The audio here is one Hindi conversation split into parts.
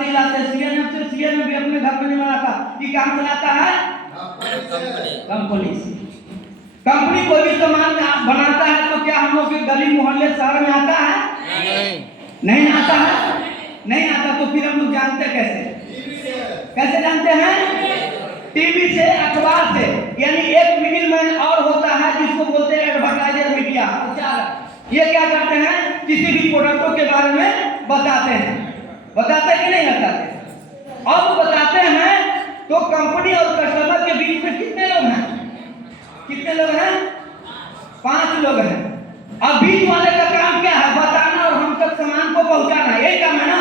दिलाते हैं। सीएनएफ भी अपने घर पे नहीं बनाता, ये काम चलाता है कंपनी से। कंपनी कोई भी सामान बनाता है तो क्या हम लोग के गली मोहल्ले शहर में आता है? नहीं आता है। नहीं आता तो फिर हम लोग जानते कैसे जानते हैं? टीवी से, अखबार से। यानी एक मिडिल मैन और होता है जिसको बोलते हैं एडवर्टाइजर मीडिया प्रचारक। ये क्या करते हैं? किसी भी प्रोडक्टों के बारे में बताते हैं कि नहीं बताते? अब बताते हैं तो कंपनी और कस्टमर के बीच में कितने लोग हैं? 5 लोग हैं। अब बीच वाले का काम क्या है? बताना और हम तक सामान को पहुंचाना, यही काम है ना?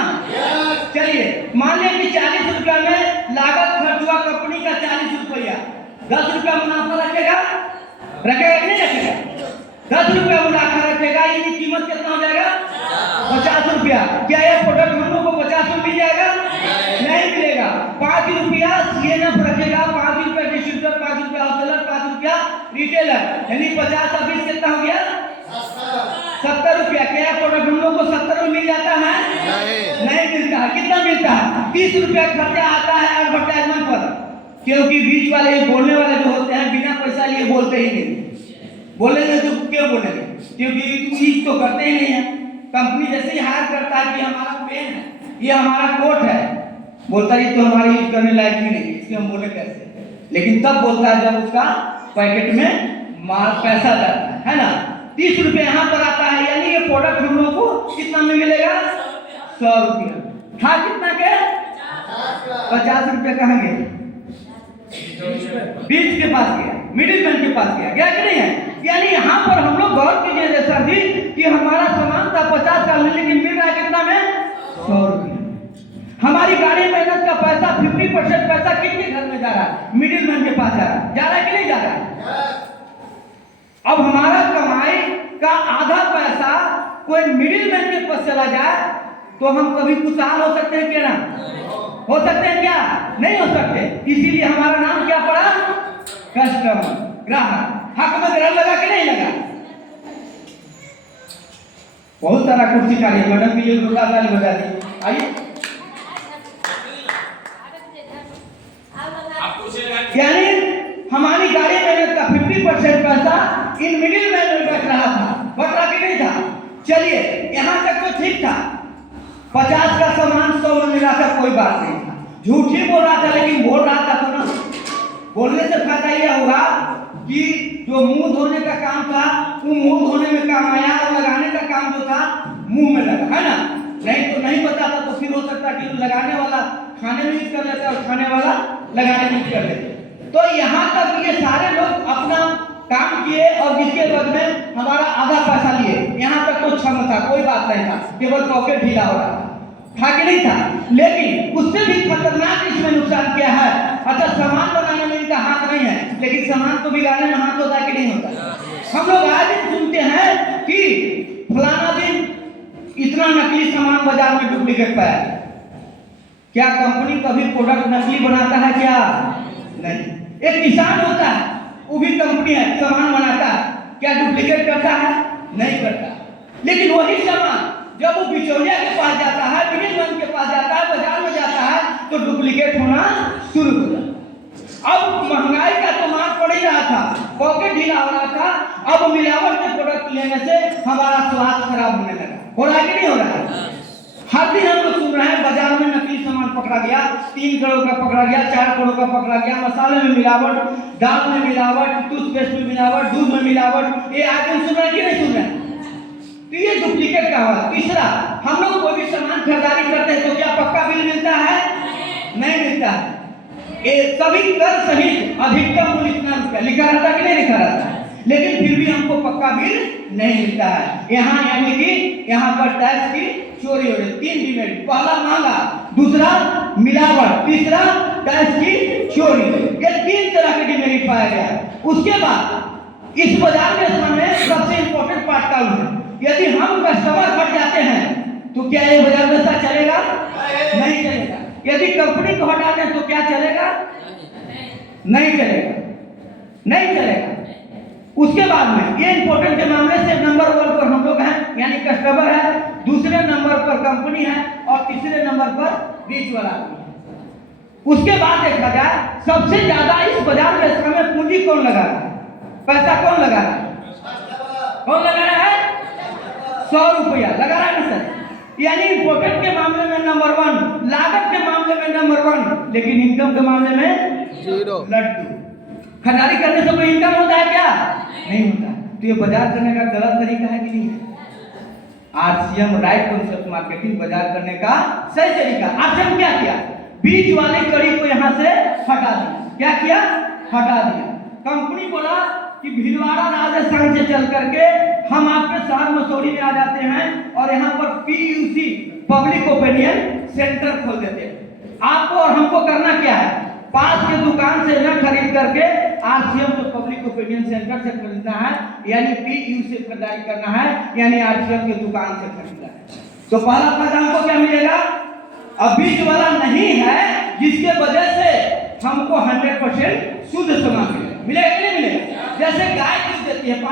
चलिए मान लें कि 40 रुपया में लागत खर्च हुआ कंपनी का 40 रुपया, 10 रुपया मुनाफा रखेगा कि नहीं रखेगा? 10 रुपया मुनाफा रखेगा, यानी कीमत कितना हो जाएगा? 50 रुपया। क्या यह प्रोडक्ट हम लोग को 50 में मिल जाएगा? नहीं मिलेगा। 5 रुपया सीएनएफ रखेगा, 5 रुपया डिस्ट्रीब्यूटर, 5 रुपया होलसेलर, 5 रुपया रिटेलर, यानी 50 और 20 कितना हो गया? 70 रुपया। क्या प्रोडक्ट हम लोग को 70 में मिल जाता है? नहीं मिलता है। कितना मिलता है? 30 रुपया खर्चा आता है एडवर्टाइजमेंट पर, क्योंकि बीच वाले बोलने वाले जो होते हैं बिना पैसा लिए बोलते ही नहीं। बोलेंगे तो क्यों बोलेंगे? क्योंकि तुम यूज तो करते ही नहीं है। कंपनी जैसे ही हायर करता है कि हमारा पेन है, ये हमारा कोट है, बोलता है ये तो हमारी यूज करने लायक ही नहीं, इसके हम बोले कैसे? लेकिन तब बोलता है जब उसका पैकेट में माल पैसा जाता है ना? 30 रुपये यहाँ पर आता है, यानी ये प्रोडक्ट हम लोग को कितना में मिलेगा? 100 रुपया। था कितना के? 50 रुपये कहाँ गए? बीच के पास गया, मिडिल मैन के पास गया कि नहीं है? यानी यहाँ पर हम लोग गौर कीजिए जैसा भी कि हमारा सामान था 50 का, लेकिन मिल रहा है कितना में? 100 रुपये। हमारी गाड़ी मेहनत का पैसा 50% पैसा किसके घर में जा रहा है? मिडिल मैन के पास जा रहा है कि नहीं जा रहा है? अब हमारा कमाई का आधा पैसा कोई मिडिल मैन के पास चला जाए तो हम कभी खुशहाल हो सकते हैं क्या? हो सकते हैं क्या? नहीं हो सकते। इसीलिए हमारा नाम क्या पड़ा? कस्टमर, ग्राहक। हक में ग्रहण लगा कि नहीं लगा? बहुत सारा कुर्सी खाली है, मैडम के लिए जोरदार ताली बजा दी। आइए। यानी हमारी गाड़ी मेहनत का 50% पैसा इन मिडिल मैन में बच रहा कि नहीं था? चलिए यहाँ तक तो ठीक था, 50 का सामान 100 में मिला था, कोई बात नहीं था। झूठ ही बोल रहा था, लेकिन बोल रहा था तो ना। बोलने से फायदा यह होगा कि जो मुंह धोने का काम था वो मुंह धोने में काम आया, और लगाने का काम जो था मुंह में लगा, है ना? नहीं तो नहीं पता था तो फिर हो सकता कि लगाने वाला खाने में यूज कर लेता और खाने वाला लगाने में यूज कर लेते। तो यहाँ तक ये सारे लोग अपना काम किए और जिसके बदले में हमारा आधा पैसा लिए, यहाँ तक तो क्षम था, कोई बात नहीं था, केवल पॉकेट ढीला हो रहा था कि नहीं था? लेकिन उससे भी खतरनाक इसमें नुकसान क्या है? अच्छा, सामान बनाने में इनका हाथ नहीं है, लेकिन सामान को बिगाड़ने में हाथ होता कि नहीं होता? हम लोग आज भी सुनते हैं कि फलाना दिन इतना नकली सामान बाजार में डुप्लीकेट पाया। क्या कंपनी कभी प्रोडक्ट नकली बनाता है क्या? नहीं। एक किसान होता है, वो भी कंपनी है, सामान बनाता है, क्या डुप्लीकेट करता है? नहीं करता। लेकिन वही सामान जब वो बिचौलिया के पास जाता है, मिडिलमैन के पास जाता है, बाजार में जाता है, तो डुप्लीकेट होना शुरू हो जाता है। अब महंगाई का तो मार पड़ ही रहा था, पॉकेट ढीला हो रहा था। अब मिलावट के प्रोडक्ट लेने से हमारा स्वास्थ्य खराब होने लगा। हो रहा है कि नहीं हो रहा है? हर दिन हम लोग सुन रहे हैं बाजार में नकली सामान पकड़ा गया, 3 करोड़ का पकड़ा गया, 4 करोड़ का पकड़ा गया, मसाले में मिलावट, दाल में मिलावट, टूथपेस्ट में मिलावट, दूध में मिलावट। ये आगे सुन रहे हैं कि नहीं सुन रहे हैं? तो ये डुप्लीकेट का हुआ। तीसरा, हम लोग कोई भी सामान खरीदारी करते हैं तो क्या पक्का बिल मिलता है? नहीं मिलता है। ये सभी कर सहित अधिकतम मूल्य इतना रुपया लिखा रहता कि नहीं लिखा रहता? लेकिन फिर भी हमको पक्का बिल नहीं मिलता है। यहाँ यानी कि यहाँ पर टैक्स की चोरी हो रही। 3 डिमेरिट, पहला महंगा, दूसरा मिलावट, तीसरा टैक्स की चोरी। ये 3 तरह के डिमेरिट पाया गया। उसके बाद इस बाजार में सबसे इंपॉर्टेंट पार्ट का है, यदि हम कस्टमर हट जाते हैं तो क्या ये बाजार में सा चलेगा? नहीं चलेगा। यदि कंपनी को हटा दें तो क्या चलेगा? नहीं चलेगा। उसके बाद में ये इंपॉर्टेंट के मामले से नंबर 1 पर हम लोग हैं, यानी कस्टमर है, दूसरे नंबर पर कंपनी है, और तीसरे नंबर पर बीच वाला आदमी है। उसके बाद देखा जाए सबसे ज्यादा इस बाजार व्यवस्था में पूंजी कौन लगा रहा है, पैसा कौन लगा रहा है, कौन लगा रहा है? 100 रुपया लगा रहा है ना सर। यानी इम्पोर्टेंट के मामले में नंबर 1, लागत के मामले में नंबर 1, लेकिन इनकम के मामले में 0, लड्डू। खरीदारी करने से कोई इनकम होता है क्या? नहीं होता। तो ये बाजार करने का गलत तरीका है कि नहीं है? आरसीएम राइट कॉन्सेप्ट मार्केटिंग बाजार करने का सही तरीका। आरसीएम क्या किया? बीच वाली कड़ी को यहाँ से हटा दिया। क्या किया? हटा दिया। कंपनी बोला कि भीलवाड़ा राजस्थान से चल करके हम आपके शहर मसूरी में आ जाते हैं और यहाँ पर पीयूसी पब्लिक ओपिनियन सेंटर खोल देते हैं। आपको और हमको करना क्या है? पास के दुकान से न खरीद करके आरसीएम तो पब्लिक ओपिनियन सेंटर से खरीदना है, यानी पीयू से खरीदारी करना है, यानी आरसीएम की दुकान से खरीदना है। तो पहला फायदा हमको क्या मिलेगा? अब बीच वाला नहीं है, जिसके वजह से हमको 100% शुद्ध सामान मिलेगा। मिलेगा कि नहीं मिलेगा? जैसे गाय